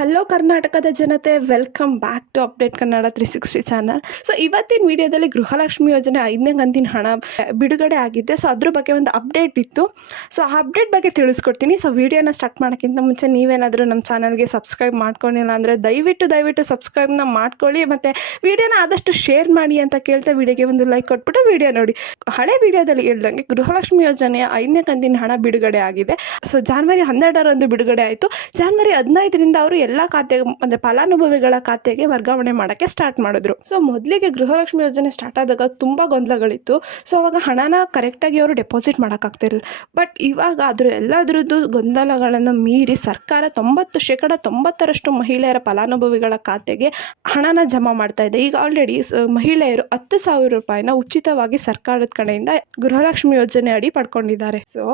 Hello ಕರ್ನಾಟಕದ ಜನತೆ, welcome back to update Kannada 360 channel. So ಇವತ್ತಿನ ವಿಡಿಯೋದಲ್ಲಿ ಗೃಹಲಕ್ಷ್ಮಿ ಯೋಜನೆ 5ನೇ ಕಂತಿನ ಹಣ ಬಿಡುಗಡೆ ಆಗಿದೆ. ಸೊ ಅದ್ರ ಬಗ್ಗೆ ಒಂದು ಅಪ್ಡೇಟ್ ಇತ್ತು. ಸೊ ಆ ಅಪ್ಡೇಟ್ ಬಗ್ಗೆ ತಿಳಿಸ್ಕೊಡ್ತೀನಿ. ಸೊ ವಿಡಿಯೋನ ಸ್ಟಾರ್ಟ್ ಮಾಡೋಕ್ಕಿಂತ ಮುಂಚೆ ನೀವೇನಾದರೂ ನಮ್ಮ ಚಾನಲ್ಗೆ ಸಬ್ಸ್ಕ್ರೈಬ್ ಮಾಡ್ಕೊಂಡಿಲ್ಲ ಅಂದರೆ ದಯವಿಟ್ಟು ಸಬ್ಸ್ಕ್ರೈಬ್ನ ಮಾಡ್ಕೊಳ್ಳಿ, ಮತ್ತು ವಿಡಿಯೋನ ಆದಷ್ಟು ಶೇರ್ ಮಾಡಿ ಅಂತ ಕೇಳ್ತಾ ವಿಡಿಯೋಗೆ ಒಂದು ಲೈಕ್ ಕೊಟ್ಬಿಟ್ಟು ವಿಡಿಯೋ ನೋಡಿ. ಹಳೆ ವಿಡಿಯೋದಲ್ಲಿ ಹೇಳ್ದಂಗೆ ಗೃಹಲಕ್ಷ್ಮಿ ಯೋಜನೆಯ 5ನೇ ಕಂತಿನ ಹಣ ಬಿಡುಗಡೆ ಆಗಿದೆ. ಸೊ ಜನವರಿ 12ರಂದು ಬಿಡುಗಡೆ ಆಯಿತು. ಜನವರಿ 15ರಿಂದ ಅವರು ಎಲ್ಲ ಖಾತೆಗೆ ಅಂದರೆ ಫಲಾನುಭವಿಗಳ ಖಾತೆಗೆ ವರ್ಗಾವಣೆ ಮಾಡೋಕ್ಕೆ ಸ್ಟಾರ್ಟ್ ಮಾಡಿದ್ರು. ಸೊ ಮೊದಲಿಗೆ ಗೃಹಲಕ್ಷ್ಮಿ ಯೋಜನೆ ಸ್ಟಾರ್ಟ್ ಆದಾಗ ತುಂಬ ಗೊಂದಲಗಳಿತ್ತು. ಸೊ ಅವಾಗ ಹಣನ ಕರೆಕ್ಟಾಗಿ ಅವರು ಡೆಪಾಸಿಟ್ ಮಾಡೋಕ್ಕಾಗ್ತಿರಲಿಲ್ಲ. ಬಟ್ ಇವಾಗ ಎಲ್ಲದರದ್ದು ಗೊಂದಲಗಳನ್ನು ಮೀರಿ ಸರ್ಕಾರ 90% ಮಹಿಳೆಯರ ಫಲಾನುಭವಿಗಳ ಖಾತೆಗೆ ಹಣನ ಜಮಾ ಮಾಡ್ತಾ ಇದೆ. ಈಗ ಆಲ್ರೆಡಿ ಮಹಿಳೆಯರು 10,000 ರೂಪಾಯಿನ ಉಚಿತವಾಗಿ ಸರ್ಕಾರದ ಕಡೆಯಿಂದ ಗೃಹಲಕ್ಷ್ಮಿ ಯೋಜನೆ ಅಡಿ ಪಡ್ಕೊಂಡಿದ್ದಾರೆ. ಸೊ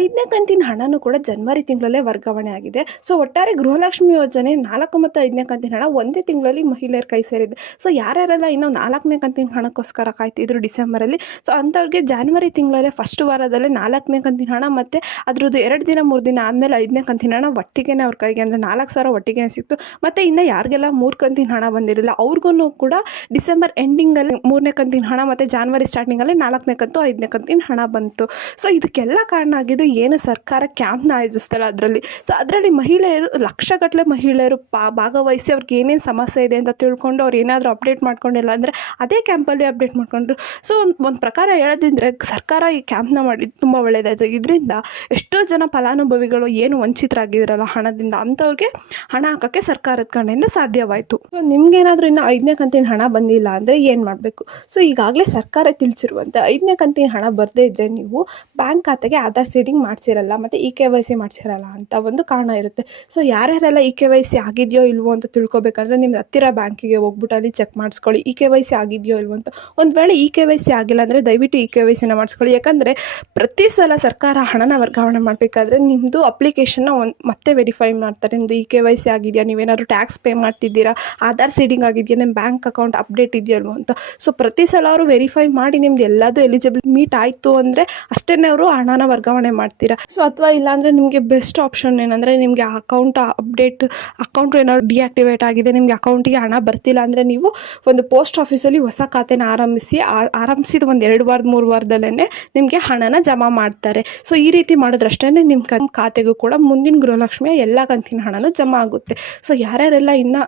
5ನೇ ಕಂತಿನ ಹಣನೂ ಕೂಡ ಜನವರಿ ತಿಂಗಳಲ್ಲೇ ವರ್ಗಾವಣೆ ಆಗಿದೆ. ಸೊ ಒಟ್ಟಾರೆ ಗೃಹಲಕ್ಷ್ಮಿ ಯೋಜನೆ 4 ಮತ್ತು 5ನೇ ಕಂತಿನ ಹಣ ಒಂದೇ ತಿಂಗಳಲ್ಲಿ ಮಹಿಳೆಯರ ಕೈ ಸೇರಿದೆ. ಸೊ ಯಾರ್ಯಾರೆಲ್ಲ ಇನ್ನೂ 4ನೇ ಕಂತಿನ ಹಣಕ್ಕೋಸ್ಕರ ಕಾಯ್ತಿದ್ರು ಡಿಸೆಂಬರಲ್ಲಿ, ಸೊ ಅಂಥವ್ರಿಗೆ ಜನವರಿ ತಿಂಗಳಲ್ಲೇ ಫಸ್ಟ್ ವಾರದಲ್ಲೇ 4ನೇ ಕಂತಿನ ಹಣ ಮತ್ತು ಅದ್ರದ್ದು 2 ದಿನ 3 ದಿನ ಆದಮೇಲೆ 5ನೇ ಕಂತಿನ ಹಣ ಒಟ್ಟಿಗೆ ಅವ್ರ ಕೈಗೆ ಅಂದರೆ 4,000 ಒಟ್ಟಿಗೆ ಸಿಕ್ತು. ಮತ್ತು ಇನ್ನು ಯಾರಿಗೆಲ್ಲ 3 ಕಂತಿನ ಹಣ ಬಂದಿರಲಿಲ್ಲ ಅವ್ರಿಗೂ ಕೂಡ ಡಿಸೆಂಬರ್ ಎಂಡಿಂಗಲ್ಲಿ 3ನೇ ಕಂತಿನ ಹಣ ಮತ್ತು ಜಾನ್ವರಿ ಸ್ಟಾರ್ಟಿಂಗಲ್ಲಿ 4ನೇ ಕಂತು 5ನೇ ಕಂತಿನ ಹಣ ಬಂತು. ಸೊ ಇದಕ್ಕೆಲ್ಲ ಕಾರಣ ಆಗಿದ್ದು ಏನು ಸರ್ಕಾರ ಕ್ಯಾಂಪ್ನ ಆಯೋಜಿಸ್ತಲ್ಲ ಅದರಲ್ಲಿ. ಸೊ ಅದರಲ್ಲಿ ಮಹಿಳೆಯರು ಲಕ್ಷಗಟ್ಟಲೆ ಮಹಿಳೆಯರು ಭಾಗವಹಿಸಿ ಅವ್ರಿಗೆ ಏನೇನು ಸಮಸ್ಯೆ ಇದೆ ಅಂತ ತಿಳ್ಕೊಂಡು ಅವ್ರು ಏನಾದರೂ ಅಪ್ಡೇಟ್ ಮಾಡ್ಕೊಂಡಿಲ್ಲ ಅಂದರೆ ಅದೇ ಕ್ಯಾಂಪಲ್ಲಿ ಅಪ್ಡೇಟ್ ಮಾಡ್ಕೊಂಡ್ರು. ಸೊ ಒಂದು ಪ್ರಕಾರ ಹೇಳೋದಿದ್ರೆ ಸರ್ಕಾರ ಈ ಕ್ಯಾಂಪ್ನ ಮಾಡಿದ್ದು ತುಂಬ ಒಳ್ಳೆಯದಾಯಿತು. ಇದರಿಂದ ಎಷ್ಟೋ ಜನ ಫಲಾನುಭವಿಗಳು ಏನು ವಂಚಿತರಾಗಿದ್ರಲ್ಲ ಹಣದಿಂದ, ಅಂಥವ್ರಿಗೆ ಹಣ ಹಾಕೋಕ್ಕೆ ಸರ್ಕಾರದ ಕಡೆಯಿಂದ ಸಾಧ್ಯವಾಯಿತು. ಸೊ ನಿಮ್ಗೇನಾದರೂ ಇನ್ನು 5ನೇ ಕಂತಿನ ಹಣ ಬಂದಿಲ್ಲ ಅಂದರೆ ಏನು ಮಾಡಬೇಕು? ಸೊ ಈಗಾಗಲೇ ಸರ್ಕಾರ ತಿಳಿಸಿರುವಂತೆ 5ನೇ ಕಂತಿನ ಹಣ ಬರದೇ ಇದ್ದರೆ ನೀವು ಬ್ಯಾಂಕ್ ಖಾತೆಗೆ ಆಧಾರ್ ಸೀಡಿಂಗ್ ಮಾಡಿಸಿರಲ್ಲ ಮತ್ತು KYC ಮಾಡಿಸಿರಲ್ಲ ಅಂತ ಒಂದು ಕಾರಣ ಇರುತ್ತೆ. ಸೊ ಯಾರ್ಯಾರೆಲ್ಲ KYC ಆಗಿದೆಯೋ ಇಲ್ವೋ ಅಂತ ತಿಳ್ಕೊಬೇಕಂದ್ರೆ ನಿಮ್ಮ ಹತ್ತಿರ ಬ್ಯಾಂಕಿಗೆ ಹೋಗ್ಬಿಟ್ಟು ಅಲ್ಲಿ ಚೆಕ್ ಮಾಡಿಸ್ಕೊಳ್ಳಿ KYC ಆಗಿದೆಯೋ ಇಲ್ವೋ ಅಂತ. ಒಂದು ವೇಳೆ KYC ಆಗಿಲ್ಲ ಅಂದರೆ ದಯವಿಟ್ಟು KYCನ ಮಾಡಿಸ್ಕೊಳ್ಳಿ. ಯಾಕಂದರೆ ಪ್ರತಿ ಸಲ ಸರ್ಕಾರ ಹಣನ ವರ್ಗಾವಣೆ ಮಾಡಬೇಕಾದ್ರೆ ನಿಮ್ಮದು ಅಪ್ಲಿಕೇಶನ್ನ ಮತ್ತೆ ವೆರಿಫೈ ಮಾಡ್ತಾರೆ. ನಿಮ್ಮದು KYC ಆಗಿದೆಯಾ, ನೀವೇನಾದ್ರು ಟ್ಯಾಕ್ಸ್ ಪೇ ಮಾಡ್ತಿದ್ದೀರಾ, ಆಧಾರ್ ಸೀಡಿಂಗ್ ಆಗಿದೆಯಾ, ನಿಮ್ಮ ಬ್ಯಾಂಕ್ ಅಕೌಂಟ್ ಅಪ್ಡೇಟ್ ಇದೆಯೋ ಇಲ್ವೋ ಅಂತ. ಸೊ ಪ್ರತಿ ಸಲ ಅವರು ವೆರಿಫೈ ಮಾಡಿ ನಿಮ್ದು ಎಲ್ಲದೂ ಎಲಿಜಿಬಲ್ ಮೀಟ್ ಆಯಿತು ಅಂದರೆ ಅಷ್ಟೇ ಅವರು ಹಣನ ವರ್ಗಾವಣೆ ಮಾಡ್ತೀರಾ. ಸೊ ಅಥವಾ ಇಲ್ಲಾಂದರೆ ನಿಮಗೆ ಬೆಸ್ಟ್ ಆಪ್ಷನ್ ಏನಂದರೆ ನಿಮಗೆ ಅಕೌಂಟ್ ಅಪ್ಡೇಟ್ ಅಕೌಂಟ್ ಏನಾದ್ರು ಡಿಆಕ್ಟಿವೇಟ್ ಆಗಿದೆ, ನಿಮಗೆ ಅಕೌಂಟಿಗೆ ಹಣ ಬರ್ತಿಲ್ಲ ಅಂದರೆ ನೀವು ಒಂದು ಪೋಸ್ಟ್ ಆಫೀಸಲ್ಲಿ ಹೊಸ ಖಾತೆನ ಆರಂಭಿಸಿದ ಒಂದು 2 ವಾರ 3 ವಾರದಲ್ಲೇ ನಿಮಗೆ ಹಣನ ಜಮಾ ಮಾಡ್ತಾರೆ. ಸೊ ಈ ರೀತಿ ಮಾಡಿದ್ರಷ್ಟೇ ನಿಮ್ಮ ಖಾತೆಗೂ ಕೂಡ ಮುಂದಿನ ಗೃಹಲಕ್ಷ್ಮಿಯ ಎಲ್ಲ ಕಂತಿನ ಹಣನೂ ಜಮಾ ಆಗುತ್ತೆ. ಸೊ ಯಾರ್ಯಾರೆಲ್ಲ ಇನ್ನು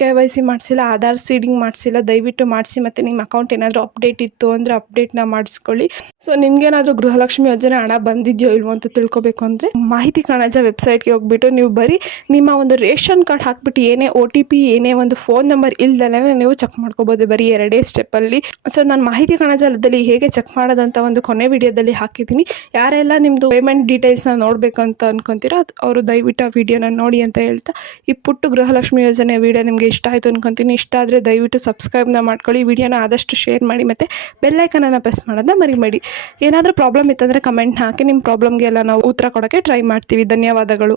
KYC ಮಾಡಿಸಿಲ್ಲ, ಆಧಾರ್ ಸೀಡಿಂಗ್ ಮಾಡಿಸಿಲ್ಲ, ದಯವಿಟ್ಟು ಮಾಡಿಸಿ. ಮತ್ತು ನಿಮ್ಮ ಅಕೌಂಟ್ ಏನಾದರೂ ಅಪ್ಡೇಟ್ ಇತ್ತು ಅಂದರೆ ಅಪ್ಡೇಟ್ನ ಮಾಡಿಸ್ಕೊಳ್ಳಿ. ಸೊ ನಿಮಗೇನಾದರೂ ಗೃಹಲಕ್ಷ್ಮಿ ಯೋಜನೆ ಹಣ ಬಂದಿದೆಯೋ ಇಲ್ವೋ ಅಂತ ತಿಳ್ಕೊಬೇಕು ಅಂದರೆ ಮಾಹಿತಿ ಕಣಜ ವೆಬ್ಸೈಟ್ಗೆ ಹೋಗ್ಬಿಟ್ಟು ನೀವು ಬರೀ ನಿಮ್ಮ ಒಂದು ರೇಷನ್ ಕಾರ್ಡ್ ಹಾಕ್ಬಿಟ್ಟು ಏನೇ OTP ಏನೇ ಒಂದು ಫೋನ್ ನಂಬರ್ ಇಲ್ದಲೇ ನೀವು ಚೆಕ್ ಮಾಡ್ಕೋಬೋದು ಬರೀ 2 ಸ್ಟೆಪ್ಪಲ್ಲಿ. ಸೊ ನಾನು ಮಾಹಿತಿ ಕಣಜದಲ್ಲಿ ಹೇಗೆ ಚೆಕ್ ಮಾಡೋದಂತ ಒಂದು ಕೊನೆ ವಿಡಿಯೋದಲ್ಲಿ ಹಾಕಿದ್ದೀನಿ. ಯಾರೆಲ್ಲ ನಿಮ್ಮದು ಪೇಮೆಂಟ್ ಡೀಟೇಲ್ಸ್ನ ನೋಡಬೇಕಂತ ಅನ್ಕೊತೀರೋ ಅವರು ದಯವಿಟ್ಟು ಆ ವಿಡಿಯೋನ ನೋಡಿ ಅಂತ ಹೇಳ್ತಾ, ಈ ಪುಟ್ಟು ಗೃಹಲಕ್ಷ್ಮಿ ಯೋಜನೆ ವಿಡಿಯೋ ನಿಮಗೆ ಇಷ್ಟ ಆಯಿತು ಅನ್ಕೊತೀನಿ. ಇಷ್ಟ ಆದರೆ ದಯವಿಟ್ಟು ಸಬ್ಸ್ಕ್ರೈಬ್ನ ಮಾಡ್ಕೊಳ್ಳಿ, ವಿಡಿಯೋನ ಆದಷ್ಟು ಶೇರ್ ಮಾಡಿ ಮತ್ತು ಬೆಲ್ಲೈಕನನ್ನು ಪ್ರೆಸ್ ಮಾಡೋದನ್ನ ಮರಿಬೇಡಿ. ಏನಾದರೂ ಪ್ರಾಬ್ಲಮ್ ಇತ್ತಂದರೆ ಕಮೆಂಟ್ ಹಾಕಿ, ನಿಮ್ಮ ಪ್ರಾಬ್ಲಮ್ಗೆ ಎಲ್ಲ ನಾವು ಉತ್ತರ ಕೊಡೋಕ್ಕೆ ಟ್ರೈ ಮಾಡ್ತೀವಿ. ಧನ್ಯವಾದಗಳು.